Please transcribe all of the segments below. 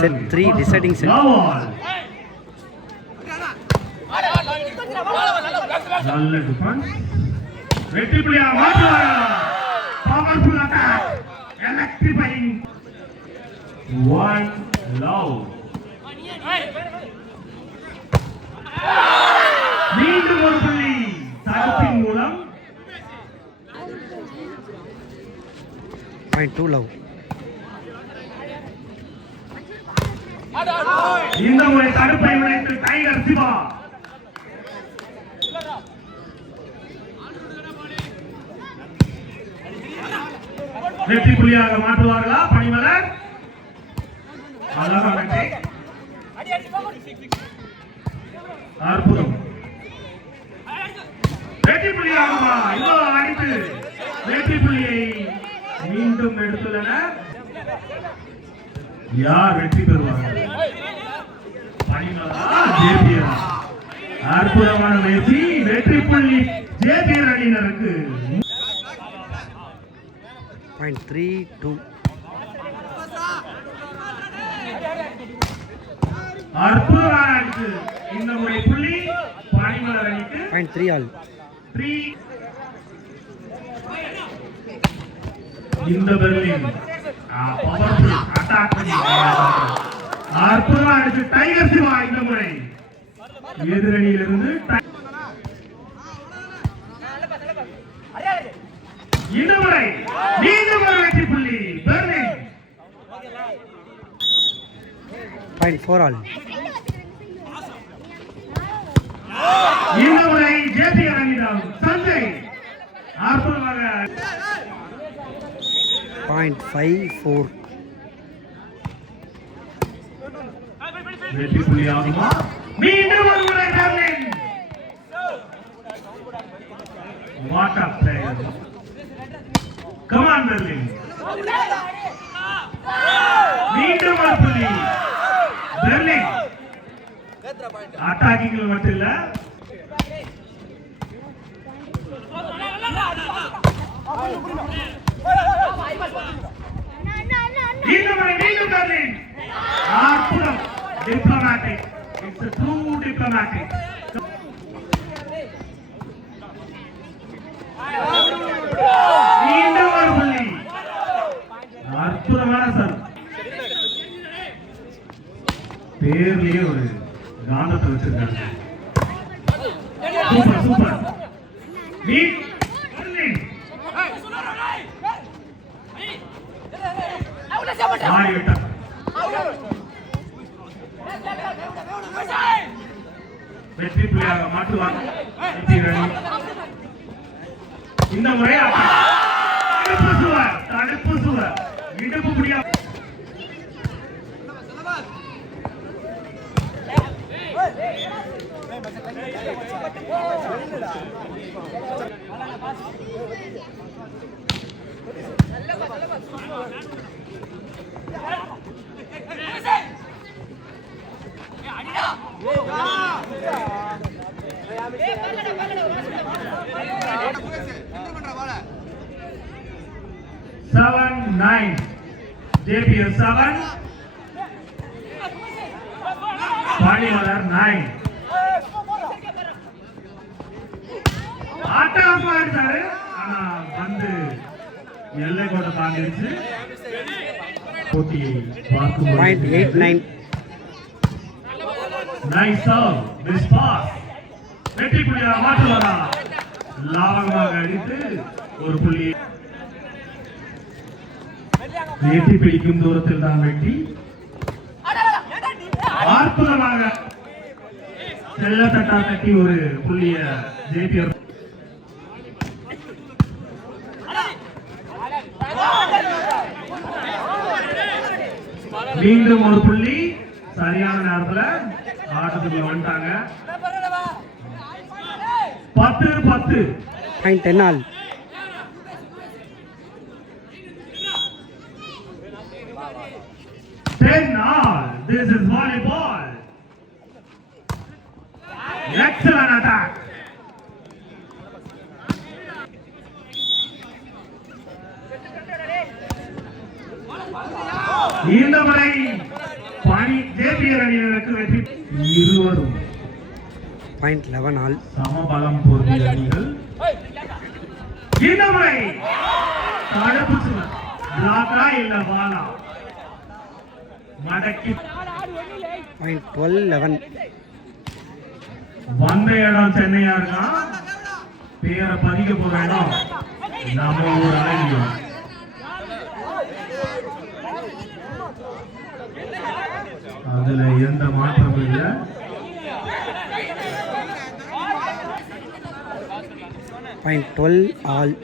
Set 3 deciding set. நல்ல defence. வெற்றி புள்ளியா மாற்றுவாரா? Powerful attack. எலக்ட்ரிஃபைங். 1 லவ். மீண்டும் ஒரு புள்ளி. தடுப்பின் மூலம் 0.2 love. இந்த முறை தடுப்பை உடைத்து டைகர் சிவா. வெற்றி புள்ளியாக மாற்றுவார்களா பணிமலர்? அழகான அற்புதம். வெற்றி புள்ளியாகுமா? இதோ அடித்து வெற்றி புள்ளியை மீண்டும் எடுத்துள்ளனர். யார் வெற்றி பெறுவார்கள்? பணிமலரா ஜேபிஆர்? அற்புதமான முயற்சி. வெற்றி புள்ளி ஜேபிஆர் அணியினருக்கு. 0.32. அற்புதமான அடித்து. இந்த முறை புள்ளி பணிமலர் அணிக்கு. 0.3 all. 3. இந்த பெர்லின் பவர்ஃபுல் அட்டாக் பண்ணி அற்புதமா அடிச்சு டைகர் சிவா. இந்த முறை எதிரணியிலிருந்து இந்த முறை மீண்டும் ஒரு வெற்றி புள்ளி பெர்லின். 0.4 all. இந்த முறை ஜேபிஆர் அணியிடம் சஞ்சய் அற்புதமாக 0.54. வெற்றி புள்ளியாகுமா? மீண்டும் ஒரு முறை Berlin. What a player. Come on Berlin. மீண்டும் ஒரு புள்ளி பெர்லின். அட்டாக்கிங் மட்டும் இல்ல, இந்த முறை மீண்டும் பெர்லின். அற்புதம். Diplomatic. It's a true diplomatic. மீண்டும் ஒரு புள்ளி. அற்புதமான சார். பேர்லயே ஒரு காந்தத்தை வச்சிருக்காங்க. Super super. வெற்றி புள்ளியாக மாற்றுவார் இந்த முறை. தடுப்பு சுவர். தடுப்பு சுவர். இடுப்பு முடியாது. Seven, 9. JPS 7. Panimalar 9. ஆட்டமா எடுத்தாரு. ஆனா வந்து எல்லை கோட்டை தாண்டிடுச்சு. போட்டியை பார்க்கும் 0.89. Nice serve. This pass. வெற்றி புள்ளியாக மாற்றுவாரா? லாபமாக அடித்து ஒரு புள்ளி. வெற்றி பிடிக்கும் தூரத்தில் தான் வெற்றி. அற்புதமாக செல்லத்தட்டா தட்டி ஒரு புள்ளிய ஜேபிஆர். மீண்டும் ஒரு புள்ளி. சரியான நேரத்தில் ஆட்டத்துக்கு வந்துட்டாங்க. 10-10. 0.10 all. This is volleyball. Excellent attack. இந்த முறை ஜேபிஆர் அணியினருக்கு வெற்றி. இருவரும் பாயிண்ட் 11 ஆல். சமபலம் பொருந்திய அணிகள். இந்த முறை தடுப்பு சுவர் பிளாக்கா இல்ல வாலா மடக்கி. பாயிண்ட் 12-11. வந்த இடம் சென்னையா இருக்கா, பேரை பதிக்க போற இடம் நம்ம ஊர் அழகியும். அதுல எந்த மாற்றமும் இல்லை. Point 12 all.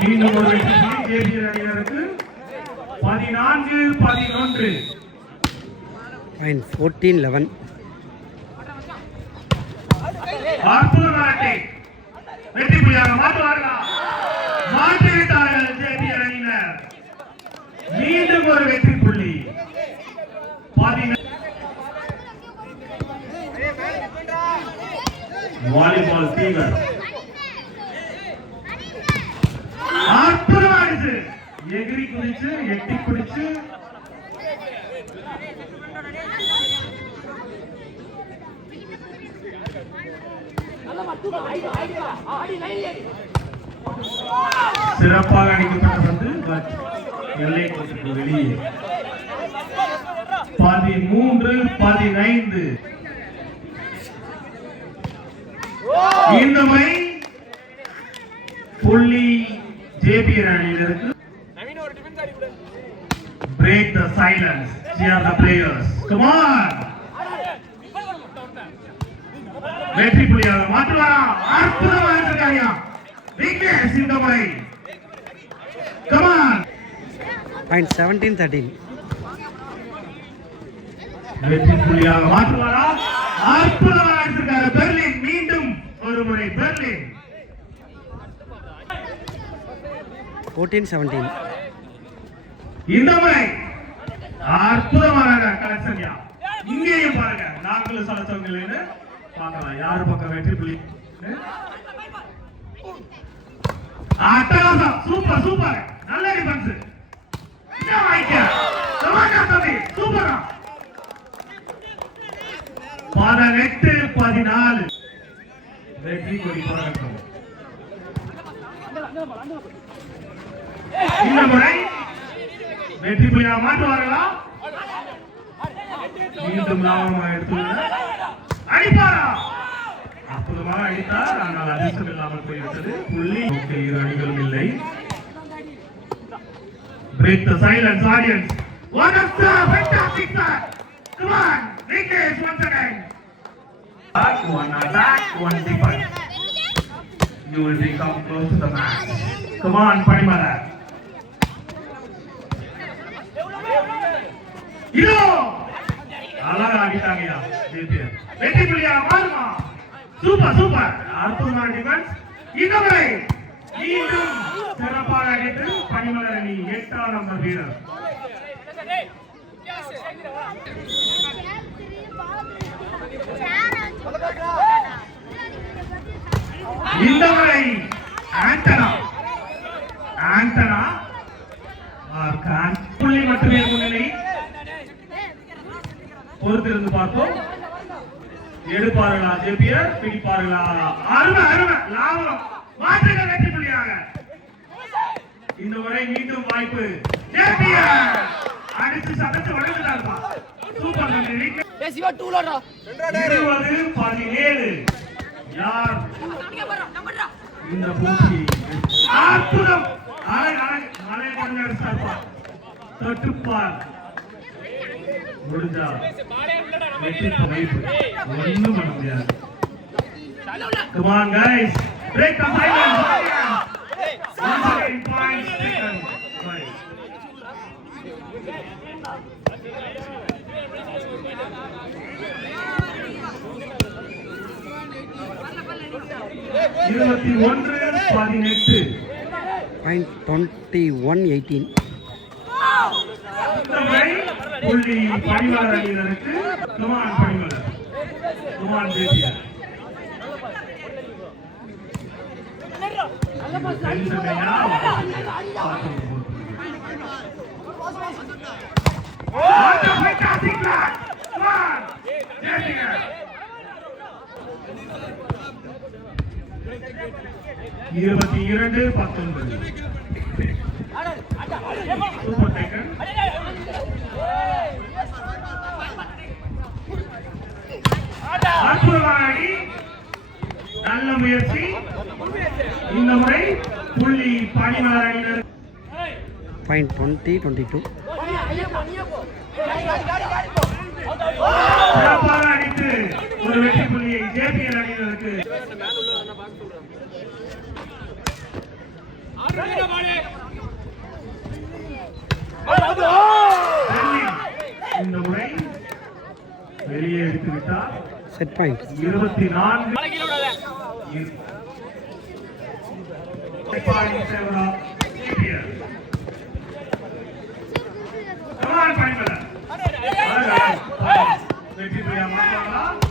மீண்டும் ஒரு வெற்றி ஜேபிஆர் அணியினருக்கு 14-11. பாயிண்ட் 14-11. வெற்றி புள்ளியாக மாற்றுவார்களா? மாற்றிவிட்டார்கள் ஜேபிஆர் அணியினர். மீண்டும் ஒரு வெற்றி புள்ளி. வாலிபால் தீவிர அற்புதமாயிடுச்சு. எகிரி குதிச்சு எட்டி குடிச்சு சிறப்பாக அடிக்கப்பட்ட வந்து எல்லை கோட்டுக்கு வெளியே. 13-15. இந்த முறை புள்ளி ஜேபிஆர் அணியினருக்கு. Break the silence. Cheer the players. Come on. வெற்றி புள்ளியாக மாற்றுவாரா? அற்புதமாக இருக்காங்க. விக்னேஷ் இந்த முறை. Come on. பாயிண்ட் 17-13. வெற்றி புள்ளியாக மாற்றுவாரா? அற்புதமாக இருக்காங்க. பெர்லின் மீண்டும் ஒரு முறை பெர்லின். 14-17. இந்த முறை அற்புதமான கலெக்ஷன்யா. இங்கேயும் பாருங்க, நாங்களும் சலச்சவங்க பார்க்கலாம் யாரு பக்கம் வெற்றி புள்ளி. அட்டகாசம். Super super. நல்ல டிஃபென்ஸ். சூப்பரா. 18-14. வெற்றி கொடி பறக்கும். இந்த முறை வெற்றி புள்ளியாக மாற்றுவார்களா? மீண்டும் லாபமாக எடுத்துள்ள அடிப்பாரா? அற்புதமாக அடித்தார். ஆனால் அதிர்ஷ்டம் இல்லாமல் போய்விட்டது. புள்ளி இரு அணிகளும் இல்லை. Break the silence, audience. What a fantastic start. Come on, Vignesh once again. One attack, one defense. You will become close to the match. Come on, Panimala. இதோ அழகா அடித்தாங்கயா ஜேபிஆர். வெற்றி புள்ளியாக மாறுமா? Super super. அற்புதமான டிஃபென்ஸ். இந்த முறை மீண்டும் சிறப்பாக அடித்து பனிமலர் அணி 8ஆம் நம்பர் வீரர். இந்த முறை ஆண்டனா புள்ளி மட்டுமே முன்னிலை. பொறுத்திருந்து பார்ப்போம். எடுப்பார்களா ஜேபிஆர்? பிடிப்பார்களா? அருமை அருமை. லாபம். மாற்றுகள் வெற்றி புள்ளியாக. இந்த முறை மீண்டும் வாய்ப்பு. ஜேபிஆர் அடித்து சதத்தை வழங்குகிறார்கள். சூப்பர். 20-17. யார் இந்த போட்டி? அற்புதம். மலை கொண்டு தொட்டுப்பார். முடிஞ்சா வெற்றி வாய்ப்பு. ஒண்ணும் பண்ண முடியாது. Come on guys, break the silence. Once again points taken. Right. இருபத்தி 21-18. பாயிண்ட் 21-18. இந்த முறை புள்ளி பணிமலர் அணியினருக்கு குமான் பணிமலர் குமான் தேசிய இருபத்தி 22-19 சூப்பர் டேக்கன் அற்புதமான அணி நல்ல முயற்சி இந்த முறை புள்ளி பணிமலர் அணியினர் பாயிண்ட் 20-22. சிறப்பாக அடித்து ஒரு வெற்றி புள்ளியை ஜேபிஎல் அணியினருக்கு இந்த முறை வெளியே எடுத்துவிட்டார். செட் பாயிண்ட் 24 வெற்றி புள்ளியாக